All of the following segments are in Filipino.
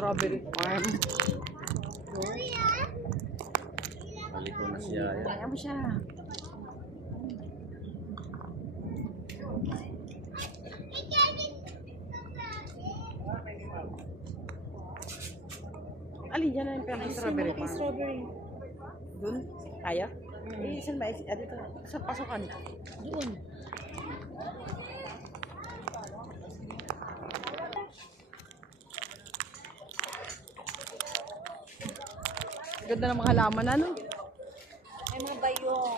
strawberry farm. Balik ko na siya. Kaya mo siya. Alin dyan na yung pera ng strawberry farm? Strawberry. Doon? Kaya? Eh, saan ba? Dito. Sa pasukan. Doon. Ganda ng mga halaman, ano? Ay, mga bayong.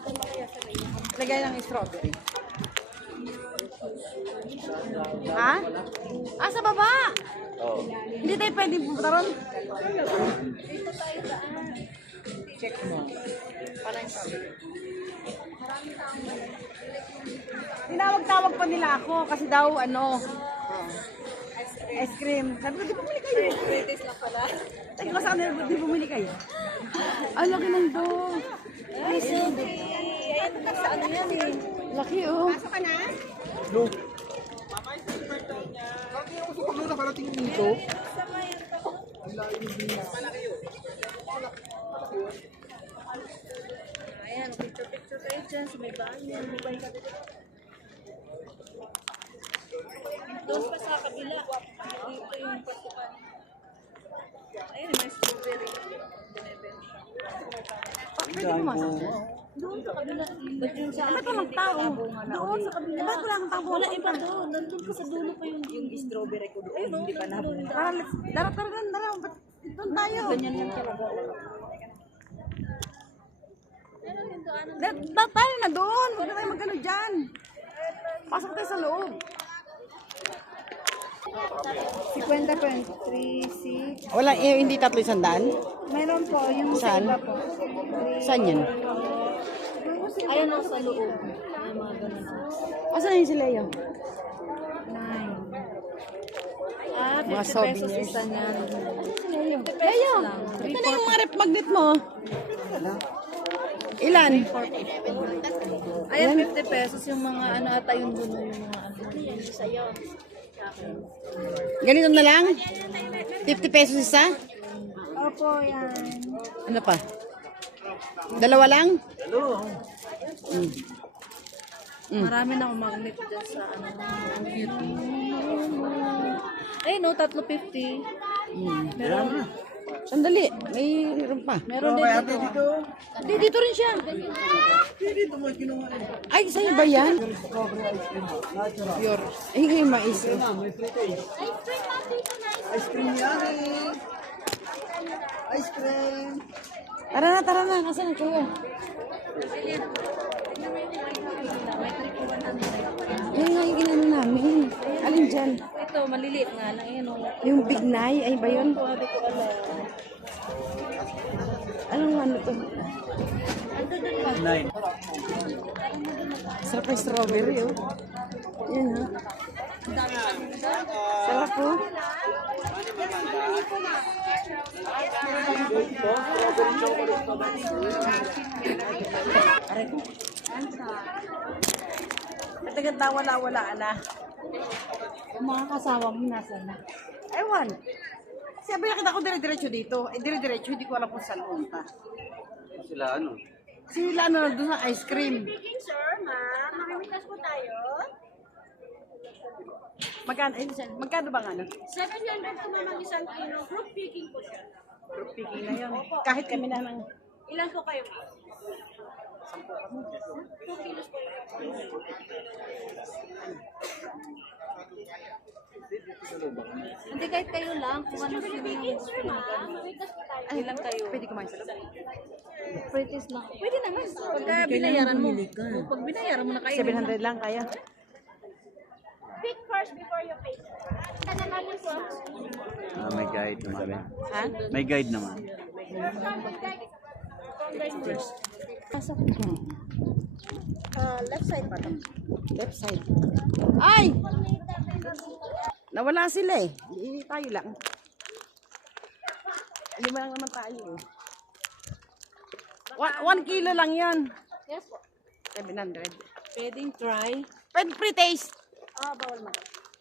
Ito na kaya sa bayong. Lagay ng strawberry. Ha? Ah, sa baba! Oo. Hindi tayo pwedeng pumunta ron. Dito tayo daan. Check mo. Paano yung strawberry? Tinawag-tawag pa nila ako kasi daw, ano, ice cream. Sabi ko, di bumili kayo. British lang pala. Teka ko sa kanila, di bumili kayo. Ang laki ng do. Ay, okay. Ayan, sa ano yan eh. Laki, oh. Pasok ka na? No. Sama yun to. Ayan, picture-picture tayo dyan sa may banyo. May ka dito. Doon pa sa kabila. Dito yung pasukan. Ayun, may strawberry. Binibenta. Pwede pumasok. Doon sa kabila. Ba't yung sa Ba't akin walang hindi tao? ka nabunga na Doon sa kabila. Ba't wala kang tao? Wala iba doon. Nandun ka sa dulo pa yung strawberry ko doon. Hindi pa nabunga. Dara. Ba't doon tayo? Ganyan lang talaga. Tayo na doon. Huwag na tayo magano dyan. Pasok tayo sa loob. 50, 23, 6. Wala, hindi 300? Meron po, yung sa Saan? iba po. Saan yun? Ayun o, sa loob. Yung mga ganun. Asan yun si Leo? 9. Ah, 50 Mga pesos souvenirs. isa niyan. Leo, 50 pesos lang. ito na yung mga rep magnet mo. Ilan? Ayan, 50 pesos yung mga ano ata yung dulo yung mga ano. Sa'yo. Ganito na lang? 50 pesos isa? Opo, yan. Ano pa? Dalawa lang? Marami na umagnet dyan sa ano. Ang cute. Ayun no, 350. Meron. Sandali, mayroon pa. Meron din dito. Hindi, dito rin siya. Ay, sa'yo ba yan? Pure. Ay, ngayon mais. Ice cream yan eh. Ice cream. Tara na. Nasaan ang kayo? Yan nga yung ginano namin. Alin dyan? Ito, maliliit nga lang. Ayan o. Yung big nai, ay ba yun? Hindi ko alam. Anong ano to? Nine. Sarap yung strawberry, oh. Yan, ha? Sarap, oh. Aray ko. At agad wala na. Yung mga kasama mo nasa na. Ewan. Sabi na kita ko dire-diretso dito. Dire-diretso, hindi ko alam kung saan punta. Sila ano? Sila ano doon sa ice cream. Speaking, sir, ma'am. Makimitas po tayo. Magkano ba ano? 700 po naman isang kilo. Group picking po siya. Group picking na yun. Kahit kami na ng... Ilan po kayo, ma'am? 2 kilos po. Hindi kahit kayo lang. Kung ano sino yung gusto naman. Ilan kayo? Pwede kumain sa loob. Pretties lang. Pwede naman. Pagka binayaran mo. Pag binayaran mo na kayo. 700 lang kaya. Pick first before you pay. Ano naman po? May guide naman. Ha? May guide naman. Pasok. Left side pa lang. Left side. Ay! Nawala sila eh. Tayo lang. 5 lang naman tayo eh. 1 kilo lang yan. Yes po. 700. Pwedeng try. Pwede pre-taste. Bawal mo.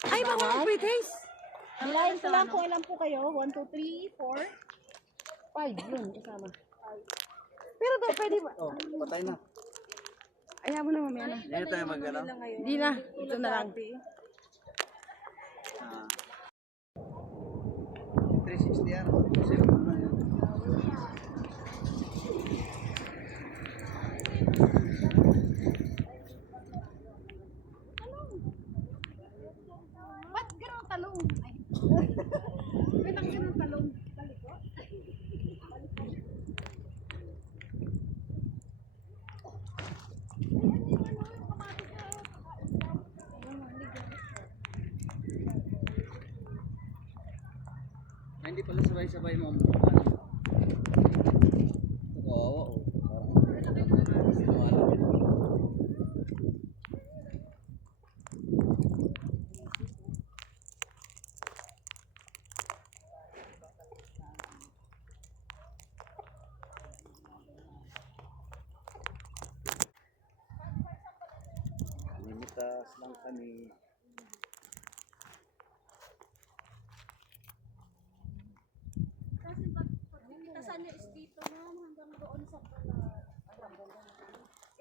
Ay, bawal pre-taste. Bilahin ko lang kung ilan po kayo. 1, 2, 3, 4. 5 yun, kasama. Pero daw, pwede ba? Oh, patay na. Ayaw mo na mamaya na. Hindi tayo mag-ano. Hindi na. Ito na lang. 360 yan. Ba't ganun talong? Ay. Ba't ang ganun talong? Taliko? Hindi pala sabay-sabay mo. Kawawa oh. Limitas lang kami. Kasi niya is dito na hanggang doon sa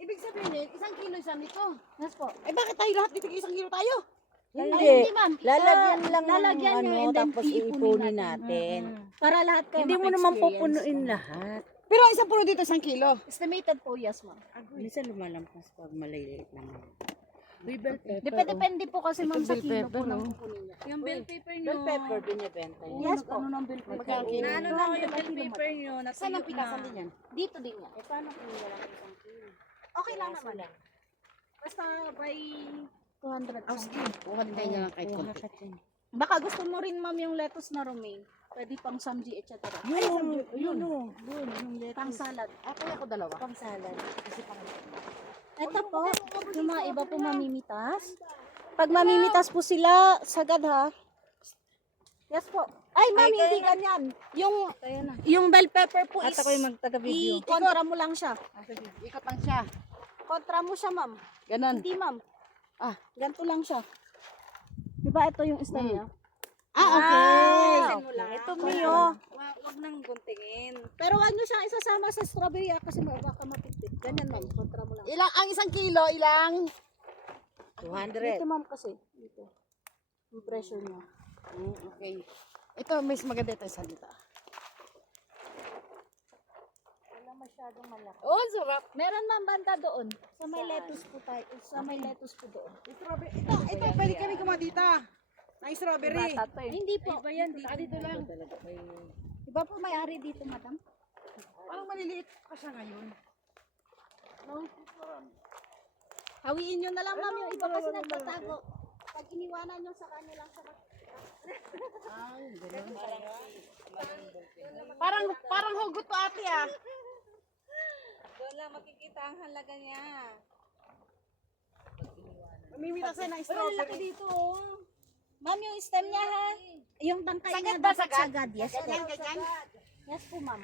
Ibig sabihin, 1 kilo siya nito. Yes po. Eh bakit tayo lahat dito 1 kilo tayo? Hindi, ma'am. Lalagyan lang Lalagyan ng nyo ano, and then tapos iipunin iipunin natin. Para lahat kayo Hindi mo naman maka-experience. pupunuin lahat. Pero ang isang puno dito 1 kilo. Estimated po, yes, ma'am. Minsan lumalampas pag maliliit naman. May bell pepper. Depende po kasi, ma'am, sa bell kilo po pepper, ng oh. kukunin niya. Yung bell paper nyo. Bell pepper binibenta yun. Yes po. Ano ng bell paper? Magkano kilo? Na ano na ako yung bell paper nyo. Saan ang Natuyo pitasan na. din yan? Dito din yan. Eh paano kung wala kang isang kilo? Okay lang naman. Basta by 200 something. Kuha din tayo ng kahit konti. Baka gusto mo rin, ma'am, yung lettuce na romaine. Pwede pang samji, etc. Yun, yung lettuce. Pang salad. Ako dalawa. Pang salad. Kasi pang ito po, yung mga iba po mamimitas. Pag mamimitas po sila, sagad ha. Yes po. Ay, ma'am, hindi ganyan. Yung bell pepper po At is, ako yung magtaga-video. i-kontra mo lang siya. Ikot lang siya. Kontra mo siya, ma'am. Ganon. Hindi, ma'am. Ah. Ganito lang siya. Diba ito yung stem niya? Okay. Ito, Mio. Huwag nang guntingin. Pero wag nyo siyang isasama sa strawberry kasi baka mapipit. Ganyan, ma'am. Kontra mo lang. Ilang ang 1 kilo, ilang? 200. Dito, ma'am, kasi. Dito. Yung pressure niya. Okay. Ito, mas maganda ito sa dito. Wala masyadong malaki. Oh, sarap. Meron, ma'am, banda doon. Sa may lettuce po tayo. Sa may lettuce po doon. Strawberry. Ito, pwede kami kumuha dito. Ng strawberry. Hindi po. Iba yan dito. Dito lang. Iba po may-ari dito, madam. Parang maliliit pa siya ngayon. Hawiin nyo na lang, ma'am. Yung iba kasi nagtatago. Pag iniwanan nyo sa kanilang sa Parang hugot to ate ah. Doon lang makikita ang halaga niya. Mamimita sa'yo ng Pero laki strawberry. dito, oh. Ma'am, yung stem niya, ha? Yung tangkay Sagad niya, ba, dapat sagad? sagad. Yes, po. Ganyan, ganyan. Yes po, ma'am.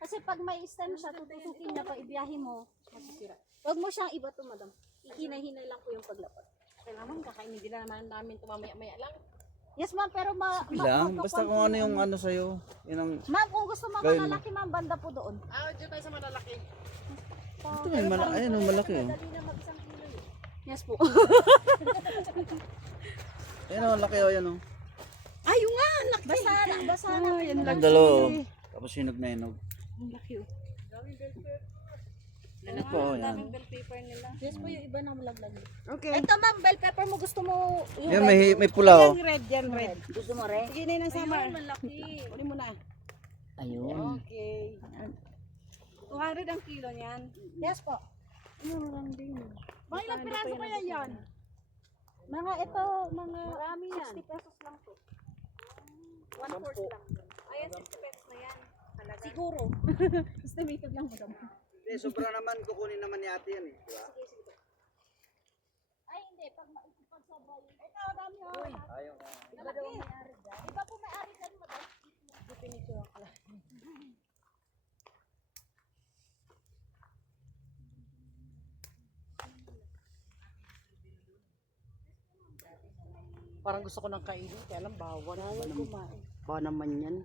Kasi pag may stem siya, tutusukin niya pa, ibiyahe mo, masisira. Huwag mo siyang iba to, madam. Ihinay-hinay lang po yung paglapat. Kailangan kakainin din naman namin ito mamaya-maya lang. Yes, ma'am, pero Lang, basta kung ano yung ano sa'yo. Yun ang... Ma'am, kung gusto mo Gawin mo. malalaki, ma'am, banda po doon. Ah, dito tayo sa malalaki. Ito may ayun ang malaki oh. Dali na mag-1 kilo eh. Yes po. Ayun ang malaki oh, yan oh. Ay, yung nga, laki. Basa na, basa na. Yan Ang dalawa oh. Tapos hinog na hinog. Ang laki oh. Ano po oh, yan. Bell paper nila. Yes po, yung iba na malaglag. Okay. Ito, ma'am, bell pepper mo, gusto mo yung Yan may pula oh. Yan red, yan red. Gusto mo rin? Sige na yung summer. Malaki. Kunin mo na. Ayun. Okay. 200 ang kilo niyan. Yes po. Mga ilang piraso kaya yan? Mga ito, mga Marami yan. 60 pesos lang po. 1/4 lang. Ayan, 60 pesos na yan. Halaga. Siguro. Estimated lang, madam. Hindi, sobra naman. Kukunin naman ni ate yan eh. Diba? Ay, hindi. Pag sobra yun. Ito, dami ho. Ayaw ka. Iba daw may-ari dyan. Iba po may-ari dyan, madam. Parang gusto ko ng kainin, kaya lang bawal. Bawal naman yan.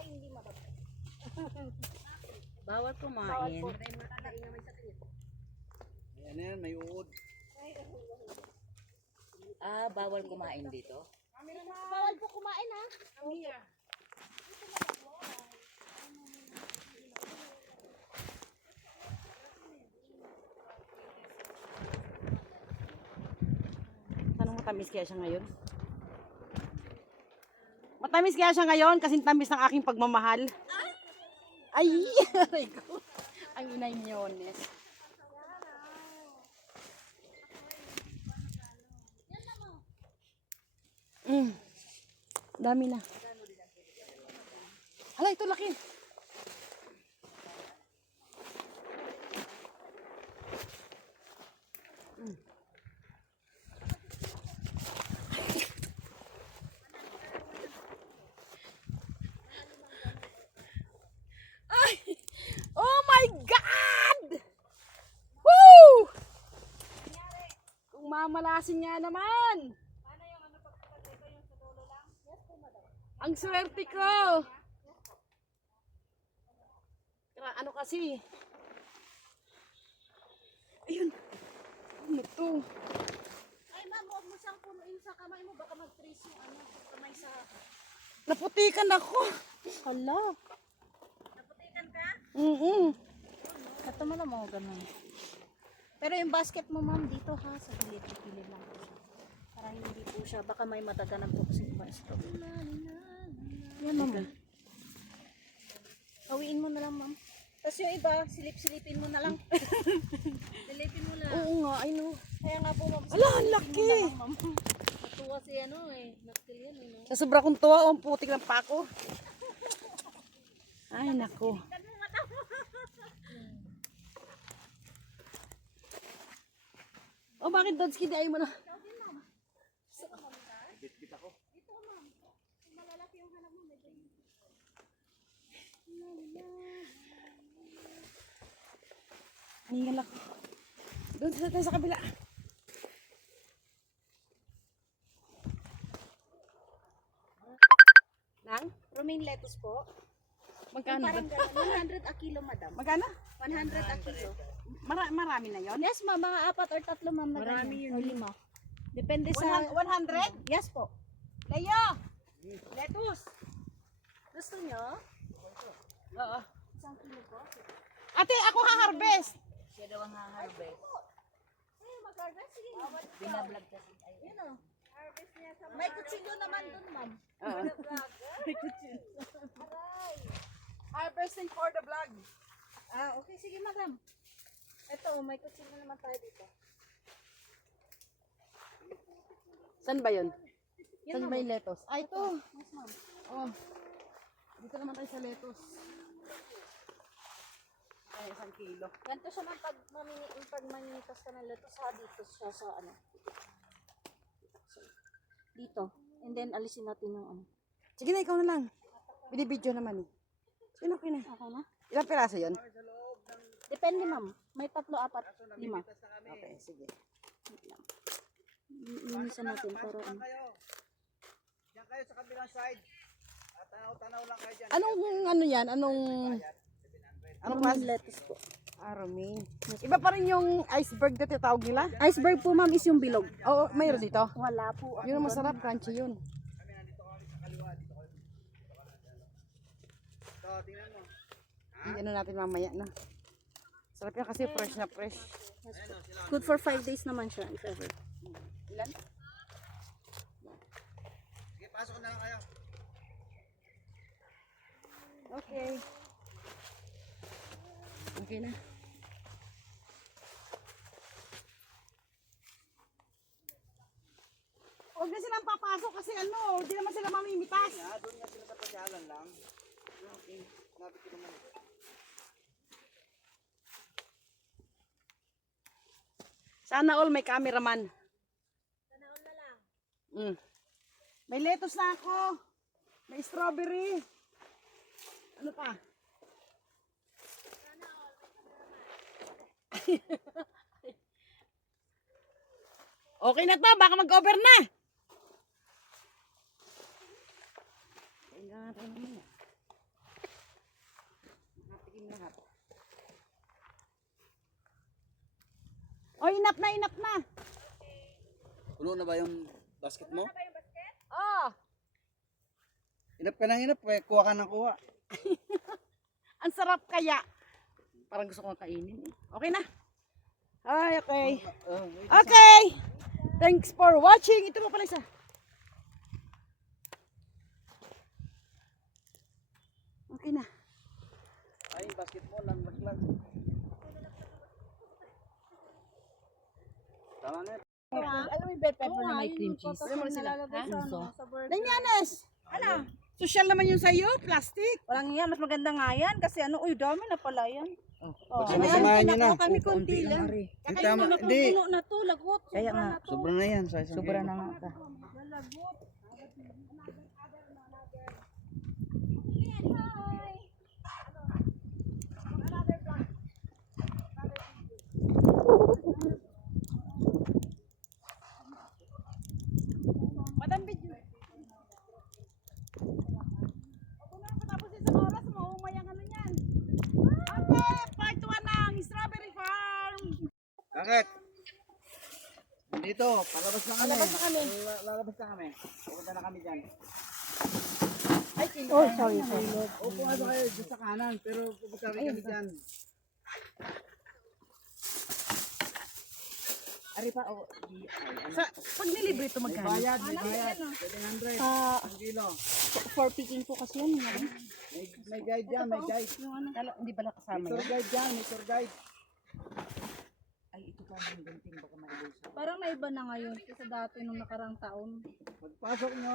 Hindi madam. Bawal kumain. Ayan yan, may uod. Bawal kumain dito? Bawal po kumain ha. Tanong matamis kaya siya ngayon? Matamis kaya siya ngayon kasi tamis ng aking pagmamahal. Ay, aray ko. Ang inay niyones. Dami na. Hala, ito laki. Oh my God! Woo! Kung mamalasin nga naman. Ang swerte ko. Ano kasi? Ayun. Ano to? Ay ma'am, huwag mo siyang punuin sa kamay mo. Baka mag-trace yung kamay sa... Naputikan ako. Hala. Ito mo lang mo ganun. Pero yung basket mo ma'am dito ha, sa gilid lang po siya. Para hindi po siya, baka may mataganan po kasi po ito. Yan ma'am. Hawiin mo na lang ma'am. Tapos yung iba, silip-silipin mo na lang. Silipin mo lang. Oo nga, I know. Kaya nga po ma'am. Ala, ang laki. Natuwa si ano eh. Naktil yan eh. No? Sa sobra kong tuwa, ang putik ng pako. Ay, nako. Oh, bakit Dodski di ayaw mo na? Hingal ako. Doon sa kabila. Nang? Romaine lettuce po. Magkano? Parang ganun, 100 a kilo madam. Magkano? 100 a kilo. Marami na yon. Yes ma'am, mga 4 or 3 ma'am na Marami ganyan. O 5. Depende sa... 100? Yes po. Leo! Lettuce! Gusto nyo? Oo. Isang kilo po? Ate, ako ha-harvest. Siya daw ang ha-harvest. Ay, mag-harvest. Sige. Binablog kasi. Yun o. May kutsilyo naman dun ma'am. Harvesting for the vlog. Okay. Sige madam. Ito, may kutsilyo naman tayo dito. Saan ba yun? Yun, Saan ba yung lettuce? Ay, ito. Yes ma'am. Oh. Dito naman tayo sa lettuce. Ay, 1 kilo. Ganito siya ma'am pag maninitas ka ng lettuce ha, dito siya sa ano. Dito. And then alisin natin yung ano. Sige na, ikaw na lang. Binibidyo naman eh. Sige na, okay na. Okay na? Ilang piraso yun? Depende ma'am. May 3, 4, 5. Okay, sige. Linisan natin para ano. Diyan kayo sa kabilang side. At tanaw-tanaw lang kayo dyan. Anong ano yan? Anong Romaine lettuce po. romaine? Iba pa rin yung iceberg na tinatawag nila? Iceberg po ma'am is yung bilog. Oo, mayroon dito. Wala po. Yun ang masarap, crunchy yun. So, tingnan mo. Ano natin mamaya na. Sarap yan kasi fresh na fresh. Good for 5 days naman siya if ever. Ilan? Sige, pasok na lang kayo. Okay. Okay na. Huwag na silang papasok kasi ano, hindi naman sila mamimitas. Doon nga sila sa pasyalan lang. Okay. Nabi ko naman. Sana all may cameraman. Sana all na lang. May lettuce na ako. May strawberry. Ano pa? Sana all may cameraman. Okay na to, baka mag-over na. O, inap na, inap na. Puno na ba yung basket mo? Oh, Inap ka ng inap, kuha ka ng kuha. ang sarap kaya. Parang gusto kong kainin eh. Okay na. Ay, okay. Okay. Thanks for watching. Ito mo pala isa. Okay na. Ay, basket mo, naglag. Tama na. Alam mo yung bell pepper na may cream cheese? Alam mo na sila? Danyanes! Ano? Social naman yung sa'yo, plastic. Walang yan, mas maganda nga yan. Kasi ano, uy, dami na pala yan. Pagsama-samahan nyo na. Kami konti lang. Hindi tama, hindi. Puno na to, lagot. Kaya nga, Sobra na yan. Sa isang sobra kilo. na nga ka. Madam video. Ako na, patapos isang oras, maumay ang ano yan. Okay, part 1 ng Strawberry Farm. Bakit? Dito, palabas na kami. Palabas na kami. Lalabas na kami. Pupunta na kami dyan. Oh, sorry. Opo nga ba kayo dyan sa kanan, pero pupunta rin kami dyan. Ari pa, oh, Sa, pag nilibre ito magkano? Bayad, may bayad. 700. Ah, Ang kilo. for picking po kasi yun. Madam. May guide dyan, may guide. Hindi ba nakasama May tour guide dyan, may tour guide. ay, ito pa ang gunting, baka maibusa. Parang naiba na ngayon kasi dati nung nakarang taon. Pagpasok nyo,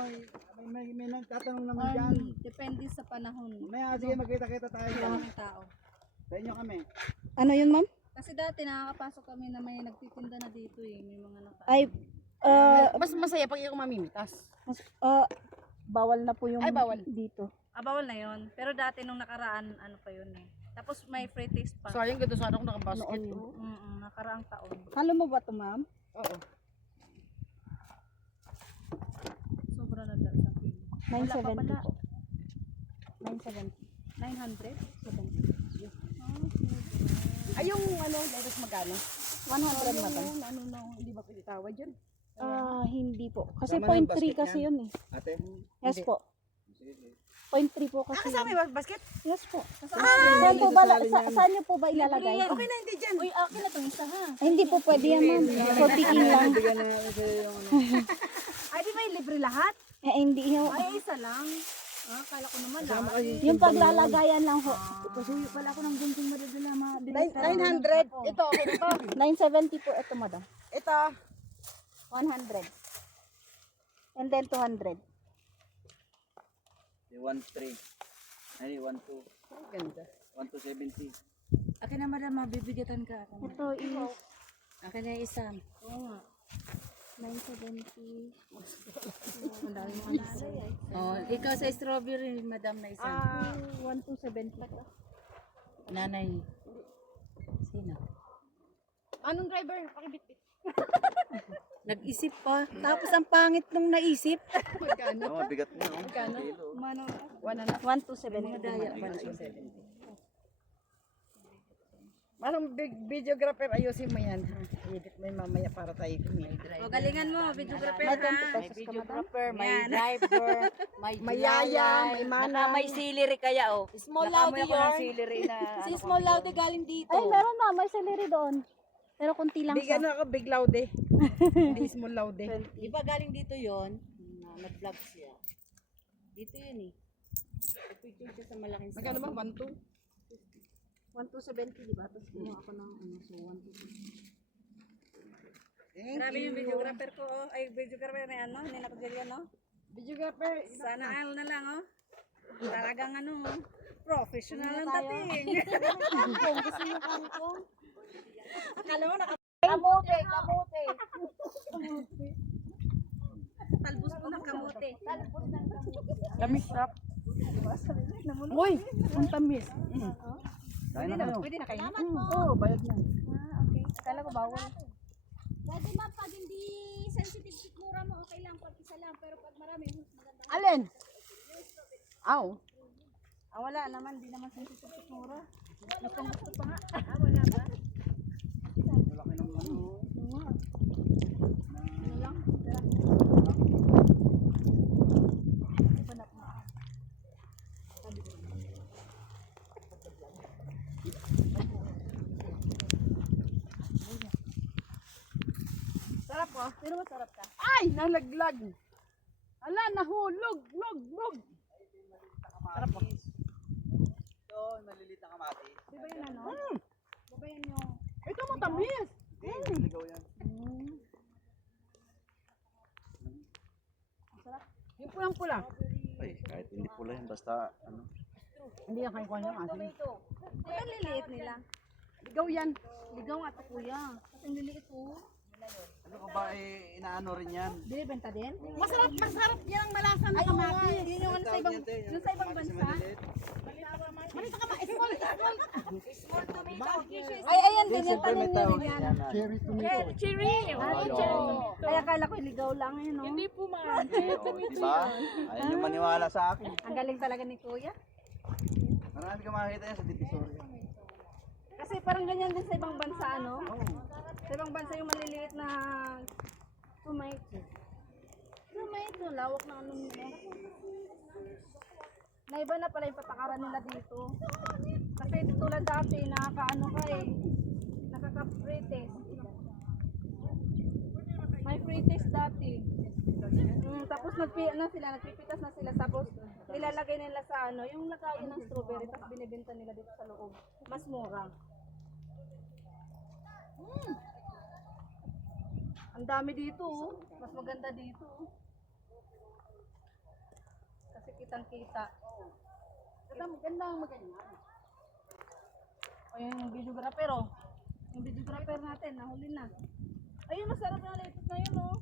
may nagtatanong naman dyan. Depende sa panahon. Mamaya, sige, magkita-kita tayo dyan. Ng tao. Sa inyo kami. Ano yun, ma'am? Kasi dati nakakapasok kami na may nagtitinda na dito eh. May mga naka... Ay, Mas masaya pag ikaw mamimitas. bawal na po yung Ay, bawal. dito. bawal na yon. Pero dati nung nakaraan, ano pa yun eh. Tapos may free taste pa. Sayang ganda sana kung nakabasket. Noon. Nakaraang taon. Halo mo ba ito, ma'am? Oo. Sobra na dahil sa kilo. Wala pa 970 pala. po. 970. 900? Ay, yung ano, lettuce magkano? 100, madam. Ano na, hindi ba pwede tawad yun? Hindi po. Kasi Tama na yung 0.3 basket kasi yun eh. Ate? Yes po. 0.3 po kasi Kasama yun. yung basket? Yes po. Saan po ba, saan niyo po ba ilalagay? Okay na, hindi dyan. Uy, akin na itong isa ha. Ay, hindi po pwede yan, ma'am. For picking lang. Bigyan na natin sa'yo yung ano. Ay, di ba yung libre lahat? Hindi yung, Ay, isa lang. Kala ko naman Kasama lahat. kayo. yung paglalagayan lang ho. Pasuyo pala ako ng gunting madadala, 900. Ito, okay na to. 970 po ito, madam. Ito. 100. And then 200. 1.3. Ay, 1.2. Ganda. 1.270. Akin na madam, mabibigatan ka. Ito is Akin na isa. 970. Ang dami mga nalay ay. Oh, ikaw sa strawberry, madam na isa. 1270 po. Nanay. Sino? Anong driver? Pakibit-bit. Nag-isip pa. Tapos ang pangit nung naisip. Magkano? Oo, bigat na. Oh. Magkano? Kilo. Mano? 1.5. 1270. Madaya. Manong videographer, ayusin mo yan. Ha? Edit mo yun mamaya para tayo kumili. O, galingan mo, videographer May 20 ha. pesos ka, madam. Videographer, may driver, may May yaya, may manang. may celery kaya oh. Small Nakamoy laude ako ng yun. celery na Si Small Laude galing dito. Ay, meron na. May celery doon. Pero kunti lang Big siya. ano ako, big laude. Hindi small laude. Di ba galing dito yon? Nag-vlog siya. Dito yun eh. Picture siya sa malaking Magkano ba? 1.2? 1270, di ba? Tapos kumuha ako ng so 1270. Grabe yung videographer ko. Oh. Ay, videographer na ano, hindi napagdalian no? Videographer. Sana all na lang oh. Talagang ano, professional ang dating. Gusto niyo kangkong? Akala mo Kamote, kamote. talbos po ng kamote. Tamis sarap. Uy, ang tamis. Kain na kayo. Pwede na kayo. Oo, bayad na. Okay. Akala ko bawal. Pwede ma pag hindi sensitive sikmura mo, okay lang pag isa lang, pero pag marami, mas maganda. Alin? Aw. Ah, wala naman, di naman sensitive siguro. Gustong gusto pa nga. Malaki ng ano. Ano lang? Sarap po. Pero masarap ka. Ay, nalaglag. Ala, nahulog. Log. Sarap po. Ito, maliliit na kamatis. Di ba yun ano? Di ba yun yung... Ito matamis. Hindi, ligaw yan. Yung pulang-pula. Ay, kahit hindi pula yan, basta ano. Hindi yan kayo yung asin. Ang liliit nila. Ligaw yan. Ligaw nga to kuya. Kasi ang liliit po. Ano ka ba, inaano rin yan? Binibenta din? Masarap yan ang malasa ng kamatis. Yun yung ano sa ibang, yun sa ibang bansa. Malito ka ba? Small. Ay, ayan din yung Siyempre tanim may niya tawag rin yan. yan. Cherry. Ay, akala ko ligaw lang yun, no? Hindi po, Diba? Ayaw nyo maniwala sa akin. Ang galing talaga ni kuya. Marami ka makikita yan sa Divisoria. Kasi parang ganyan din sa ibang bansa, ano? Sa ibang bansa yung maliliit na tomato. Tomato, lawak na ano nila. Naiba na pala yung patakaran nila dito. Kasi tulad dati, nakakaano ka eh. Nakaka-pre-test. May pre-test dati. Tapos nagpipitas na sila. Tapos nilalagay nila sa ano, yung lagayan ng strawberry. Tapos binibenta nila dito sa loob. Mas mura. Ang dami dito, oh. Mas maganda dito, oh. Kasi kitang-kita. Ganda ang maganyan. O yung videographer, oh. Yung videographer natin, nahuli na. Ayun, masarap na lettuce na yun, oh.